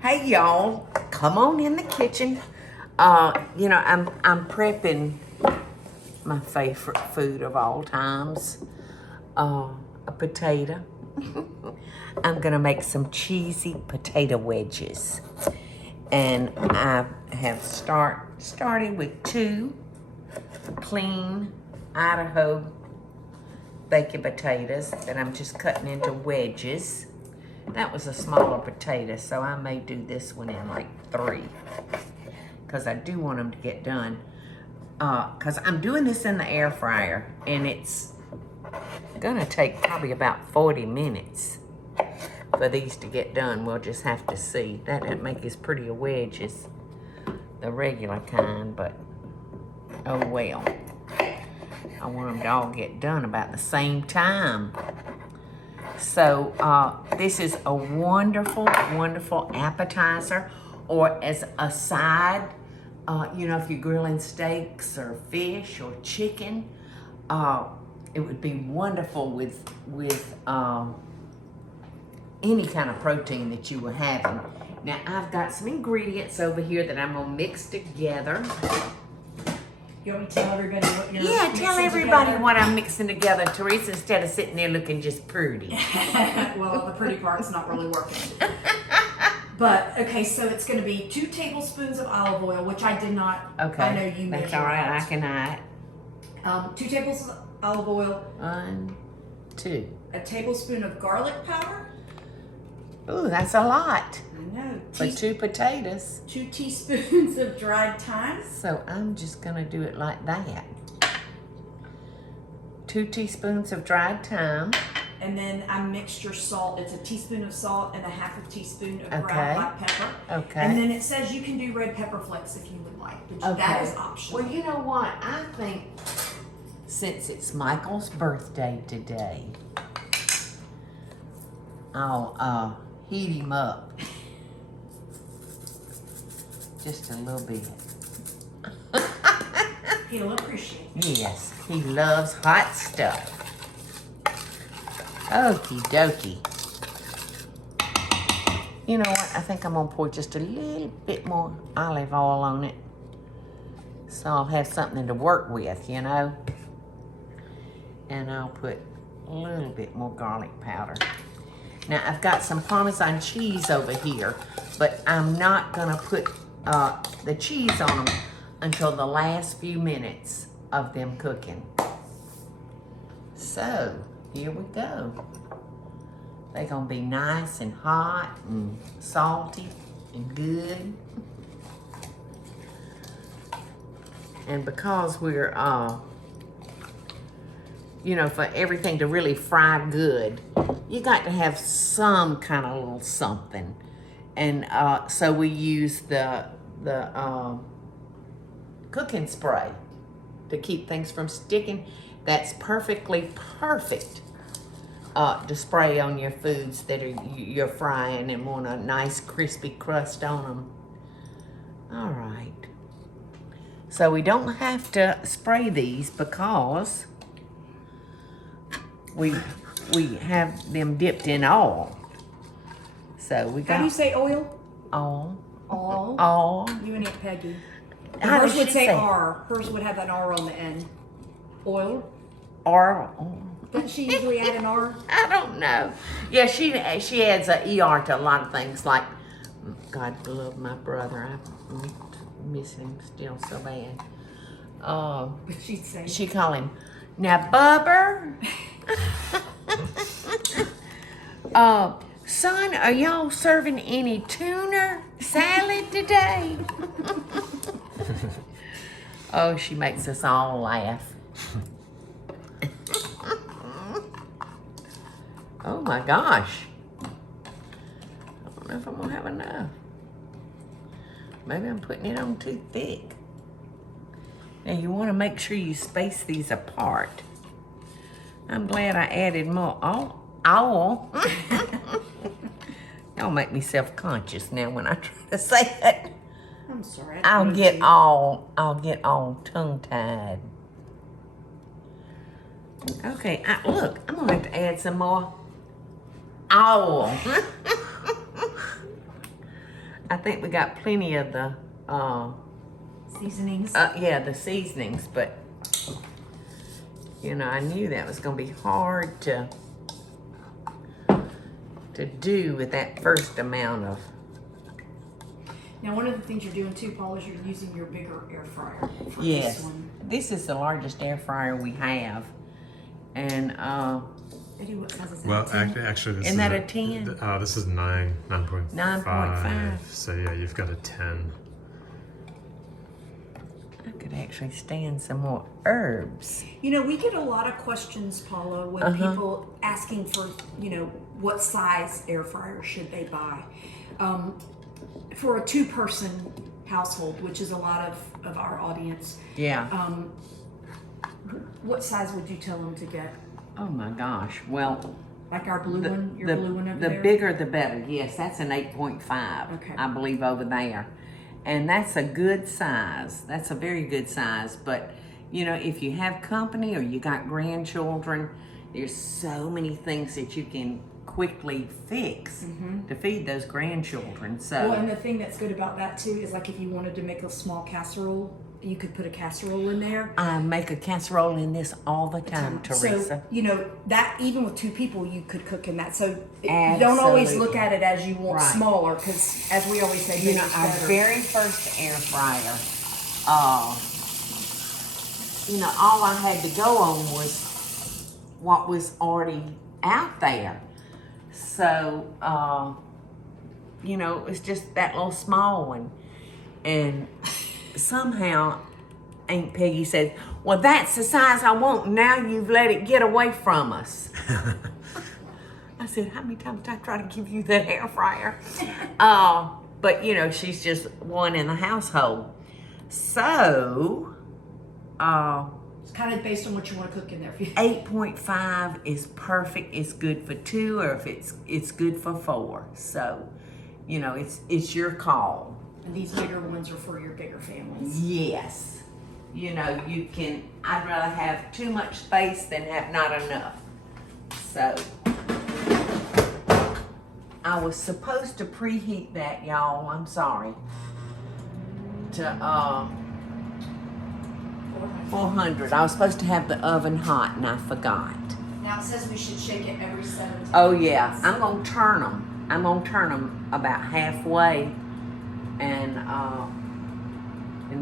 Hey y'all, come on in the kitchen. You know, I'm prepping my favorite food of all times, a potato. I'm gonna make some cheesy potato wedges, and I have started with 2 clean Idaho baked potatoes that I'm just cutting into wedges. That was a smaller potato, so I may do this one in like 3, because I do want them to get done. Because I'm doing this in the air fryer, and it's gonna take probably about 40 minutes for these to get done. We'll just have to see. That'd make as pretty a wedge as the regular kind, but oh well. I want them to all get done about the same time. So this is a wonderful, wonderful appetizer, or as a side. You know, if you're grilling steaks or fish or chicken, it would be wonderful with any kind of protein that you were having. Now I've got some ingredients over here that I'm gonna mix together. You want me to tell everybody what you're Yeah, mixing tell everybody together? what I'm mixing together, Teresa, instead of sitting there looking just pretty. Well, the pretty part's not really working. But, okay, so it's going to be 2 tablespoons of olive oil, which I did not, Okay, I know you that's measured all right, I out. can add 2 tablespoons of olive oil. 1, 2. A tablespoon of garlic powder. Ooh, that's a lot I know. for 2 potatoes. 2 teaspoons of dried thyme. So I'm just gonna do it like that. 2 teaspoons of dried thyme. And then I mixed your salt. It's a teaspoon of salt and a half a teaspoon of Okay. ground black pepper. Okay. And then it says you can do red pepper flakes if you would like. But that is optional. Well, you know what? I think since it's Michael's birthday today, I'll heat him up just a little bit. He'll appreciate it. Yes, he loves hot stuff. Okie dokie. You know what? I think I'm gonna pour just a little bit more olive oil on it, so I'll have something to work with, you know. And I'll put a little bit more garlic powder. Now I've got some Parmesan cheese over here, but I'm not gonna put the cheese on them until the last few minutes of them cooking. So here we go. They're gonna be nice and hot and salty and good. And because we're, you know, for everything to really fry good, you got to have some kind of little something. And so we use the cooking spray to keep things from sticking. That's perfectly perfect to spray on your foods that you're frying and want a nice crispy crust on them. All right. So we don't have to spray these because we have them dipped in oil. So we got. How do you say oil? Oil. Oil. Oil. You and Aunt Peggy. How Hers does would she say say? R. Hers would have an R on the end. Oil. Oil. Doesn't she usually add an R? I don't know. Yeah, she adds a ER to a lot of things, like God love my brother. I miss him still so bad. She'd say. She call him now Bubber. Son, are y'all serving any tuna salad today? Oh, she makes us all laugh. Oh my gosh. I don't know if I'm gonna have enough. Maybe I'm putting it on too thick. Now you wanna make sure you space these apart. I'm glad I added more oil. Y'all make me self-conscious now when I try to say it. I'm sorry. I'll get all tongue-tied. Okay, look, I'm gonna have to add some more oil. I think we got plenty of the, Seasonings. yeah, the seasonings, but, you know, I knew that was gonna be hard to do with that first amount of. Now, one of the things you're doing too, Paul, is you're using your bigger air fryer for Yes, this one. this is the largest air fryer we have, and Eddie, what size is that? Well, 10? actually, this Isn't is that a 10? This is 9.5. 9.5. So yeah, you've got a 10. I could actually stand some more herbs. You know, we get a lot of questions, Paula, when people asking for, you know, what size air fryer should they buy. For a 2-person household, which is a lot of our audience, Yeah. what size would you tell them to get? Oh my gosh. Well, Like our blue one, your blue one over the there? bigger the better. Yes, that's an 8.5. Okay. I believe over there. And that's a good size. That's a very good size. But, you know, if you have company or you got grandchildren, there's so many things that you can quickly fix to feed those grandchildren. So, Well, and the thing that's good about that too is like if you wanted to make a small casserole, you could put a casserole in there. I make a casserole in this all the time, Teresa. So, you know, that even with 2 people, you could cook in that. So you don't always look at it as you want Right. smaller, because as we always say, You know, bigger's our better. very first air fryer, you know, all I had to go on was what was already out there. So, you know, it was just that little small one. And somehow Aunt Peggy said, well, that's the size I want. Now you've let it get away from us. I said, how many times did I try to give you that air fryer? But, you know, she's just one in the household. So, It's kind of based on what you want to cook in there. 8.5 is perfect. It's good for 2, or if it's good for 4. So, you know, it's your call. And these bigger ones are for your bigger families. Yes. You know, I'd rather have too much space than have not enough. So, I was supposed to preheat that, y'all. I'm sorry. To, 400. I was supposed to have the oven hot and I forgot. Now it says we should shake it every 7 times. Oh yeah, I'm gonna turn them. I'm gonna turn them about halfway, and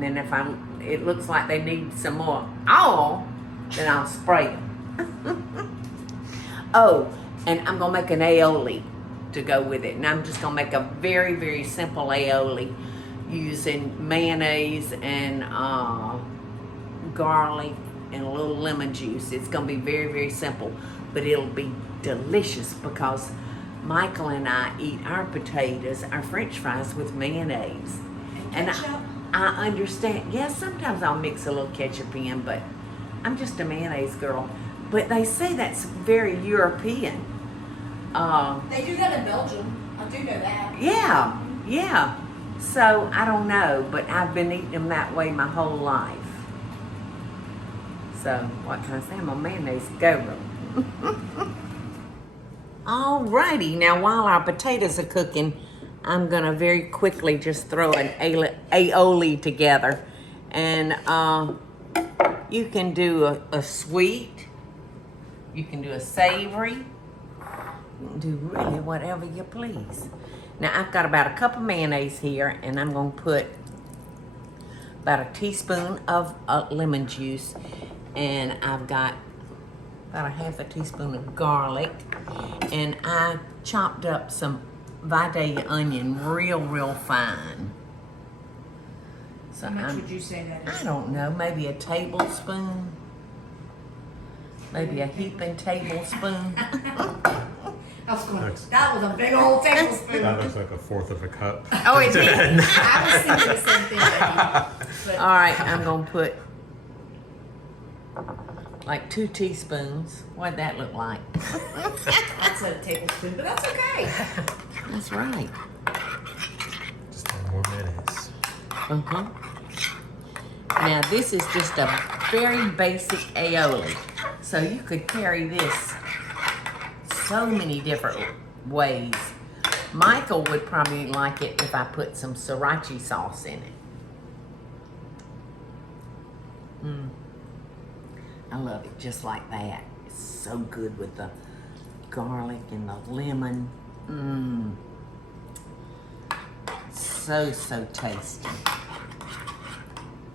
then if it looks like they need some more oil, then I'll spray them. Oh, and I'm gonna make an aioli to go with it, and I'm just gonna make a very, very simple aioli using mayonnaise and garlic and a little lemon juice. It's gonna be very, very simple, but it'll be delicious because Michael and I eat our potatoes, our French fries with mayonnaise. And I understand, yes, sometimes I'll mix a little ketchup in, but I'm just a mayonnaise girl. But they say that's very European. They do that in Belgium. I do know that. Yeah. So I don't know, but I've been eating them that way my whole life. So what can I say? I'm a mayonnaise guru. Alrighty, now while our potatoes are cooking, I'm gonna very quickly just throw an aioli together. And you can do a sweet, you can do a savory, you can do really whatever you please. Now I've got about a cup of mayonnaise here, and I'm gonna put about a teaspoon of lemon juice, and I've got about a half a teaspoon of garlic, and I chopped up some Vidalia onion real fine. So How much would you say that is? I don't know, maybe a tablespoon, maybe a heaping tablespoon. That was a big old tablespoon. That looks like a fourth of a cup. Oh, it did. I was thinking the same thing. But All right, I'm gonna put like 2 teaspoons. What'd that look like? that's a tablespoon, but that's okay. That's right. Just one more mayonnaise. Now this is just a very basic aioli, so you could carry this so many different ways. Michael would probably like it if I put some sriracha sauce in it. I love it just like that. It's so good with the garlic and the lemon. So tasty.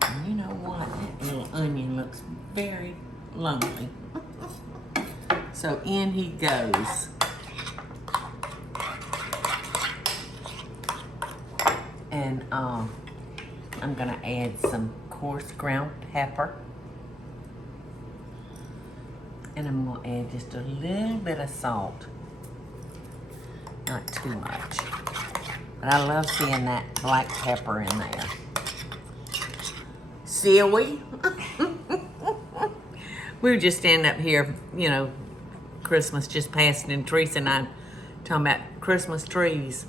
And you know what? That little onion looks very lonely. So in he goes. And I'm gonna add some coarse ground pepper. And I'm gonna add just a little bit of salt. Not too much. But I love seeing that black pepper in there. Silly. We were just standing up here, you know, Christmas just passed, and Teresa and I talking about Christmas trees.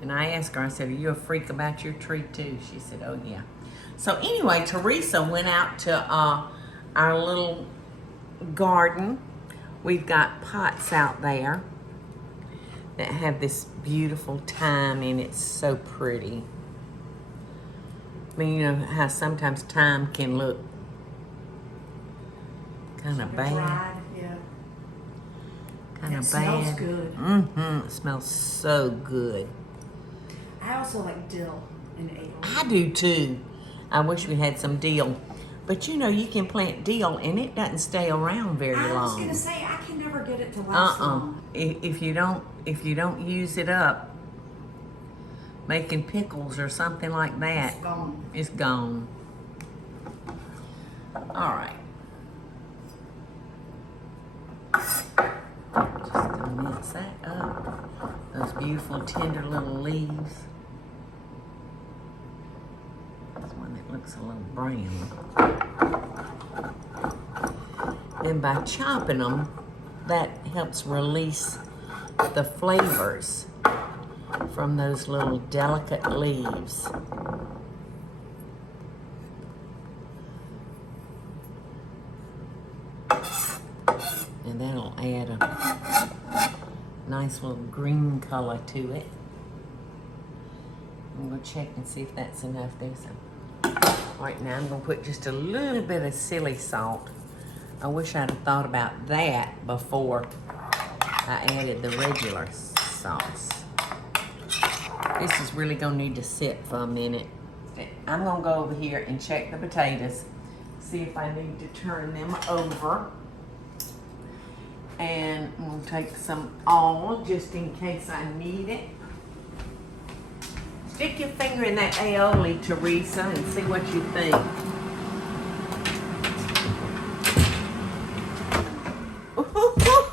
And I asked her, I said, are you a freak about your tree too? She said, oh yeah. So anyway, Teresa went out to our little garden. We've got pots out there that have this beautiful thyme in it. It's so pretty. I mean, you know how sometimes thyme can look kind of bad. Dried, yeah. Kind of bad. It smells good. It smells so good. I also like dill and aioli. I do too. I wish we had some dill. But you know, you can plant dill and it doesn't stay around very long. I was gonna say I can never get it to last long. If you don't use it up making pickles or something like that, It's gone. it's gone. All right. Just gonna mix that up. Those beautiful tender little leaves. This one that looks a little brown. And by chopping them, that helps release the flavors from those little delicate leaves. And that'll add a nice little green color to it. I'm gonna check and see if that's enough. There's some. Right now I'm gonna put just a little bit of silly salt. I wish I'd have thought about that before I added the regular sauce. This is really gonna need to sit for a minute. I'm gonna go over here and check the potatoes, see if I need to turn them over. And I'm gonna take some oil just in case I need it. Stick your finger in that aioli, Teresa, and see what you think.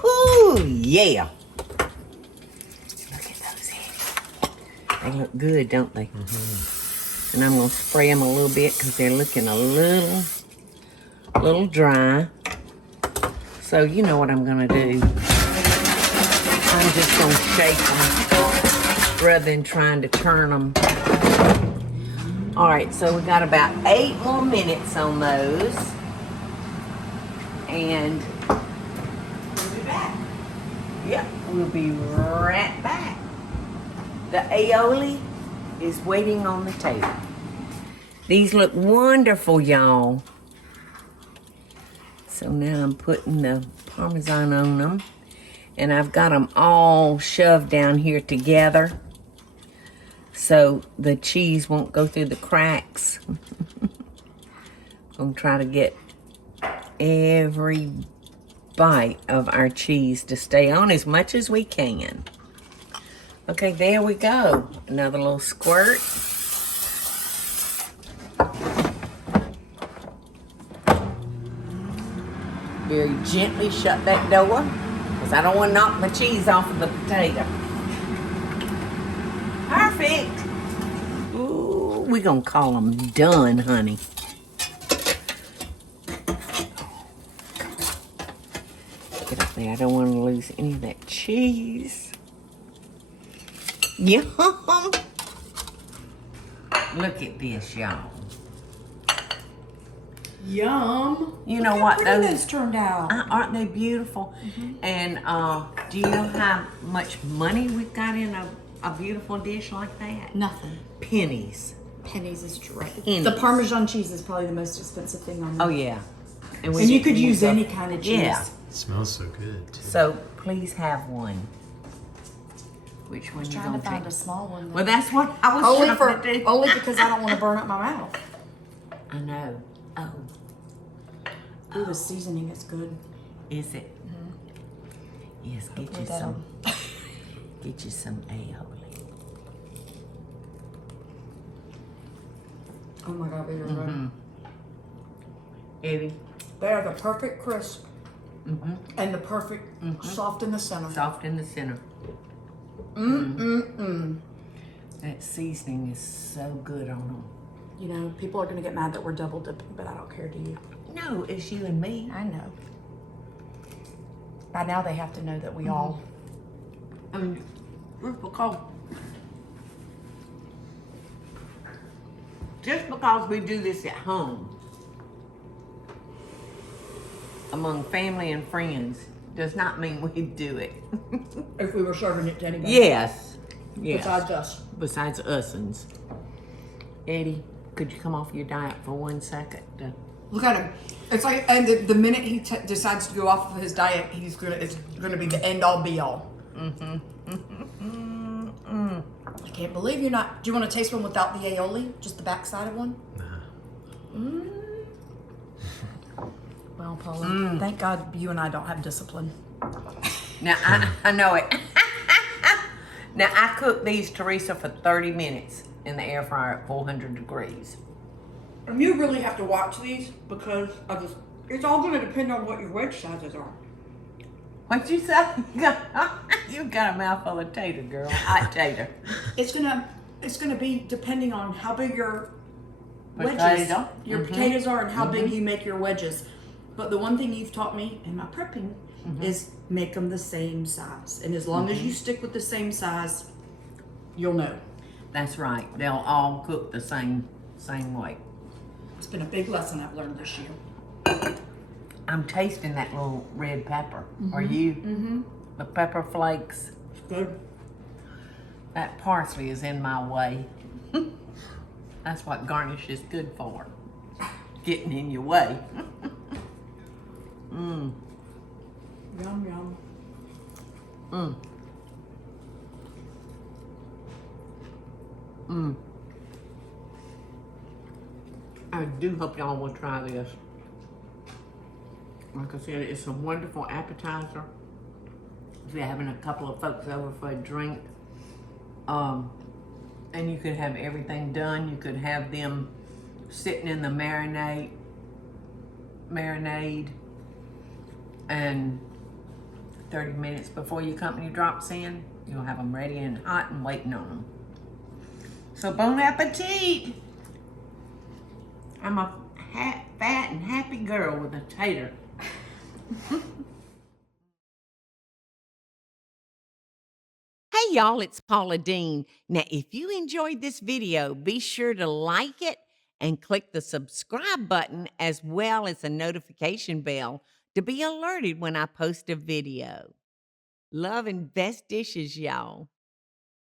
Ooh, yeah. Look at those eggs. They look good, don't they? And I'm gonna spray them a little bit because they're looking a little dry. So you know what I'm gonna do. I'm just gonna shake them rather than trying to turn them. All right, so we got about 8 more minutes on those. And we'll be back. Yep, we'll be right back. The aioli is waiting on the table. These look wonderful, y'all. So now I'm putting the Parmesan on them. And I've got them all shoved down here together so the cheese won't go through the cracks. I'm gonna try to get every bite of our cheese to stay on as much as we can. Okay, there we go. Another little squirt. Very gently shut that door because I don't want to knock my cheese off of the potato. Perfect. Ooh, we're going to call them done, honey. Get up there. I don't want to lose any of that cheese. Yum. Look at this, y'all. Yum. You Look know how what, pretty those- those turned out. Aren't they beautiful? And do you know how much money we've got in a beautiful dish like that? Nothing. Pennies. Pennies is right. Pennies. The Parmesan cheese is probably the most expensive thing on there. Oh yeah. And you could use any kind of cheese. Yeah. It smells so good too. So please have one. Which one you Trying gonna to find take? a small one. Well, that's what I was only trying to do. only because I don't want to burn up my mouth. I know. Oh, Ooh, the seasoning is good. is it? Yes. Get you that'll- some. Get you some aioli. Oh my God, these are good. Eddie, They are the perfect crisp and the perfect soft in the center. soft in the center. That seasoning is so good on them. You know, people are going to get mad that we're double dipping, but I don't care, do you? No, it's you and me. I know. By now they have to know that we all... I mean, just because we do this at home, among family and friends, does not mean we do it. If we were serving it to anybody. Yes. Yes. Besides us. Besides us'ns. Eddie, could you come off your diet for 1 second? Look at him. It's like, and the minute he decides to go off of his diet, it's gonna be the end all be all. I can't believe you're not. Do you want to taste one without the aioli? Just the backside of one? Nah. Well, Paula, thank God you and I don't have discipline. Now, I know it. Now, I cooked these, Teresa, for 30 minutes in the air fryer at 400 degrees. And you really have to watch these because it's all going to depend on what your wedge sizes are. What'd you say? You got a mouthful of tater, girl. Hot tater. It's gonna be depending on how big your wedges, Potato. your potatoes are, and how big you make your wedges. But the one thing you've taught me in my prepping is make them the same size. And as long as you stick with the same size, you'll know. That's right. They'll all cook the same way. It's been a big lesson I've learned this year. I'm tasting that little red pepper. Are you? The pepper flakes. It's good. That parsley is in my way. That's what garnish is good for. Getting in your way. Yum, yum. I do hope y'all will try this. Like I said, it's a wonderful appetizer. If you're having a couple of folks over for a drink, and you could have everything done. You could have them sitting in the marinade, and 30 minutes before your company drops in, you'll have them ready and hot and waiting on them. So bon appetit! I'm a fat and happy girl with a tater. Hey y'all, it's Paula Deen. Now, if you enjoyed this video, be sure to like it and click the subscribe button as well as the notification bell to be alerted when I post a video. Love and best dishes, y'all.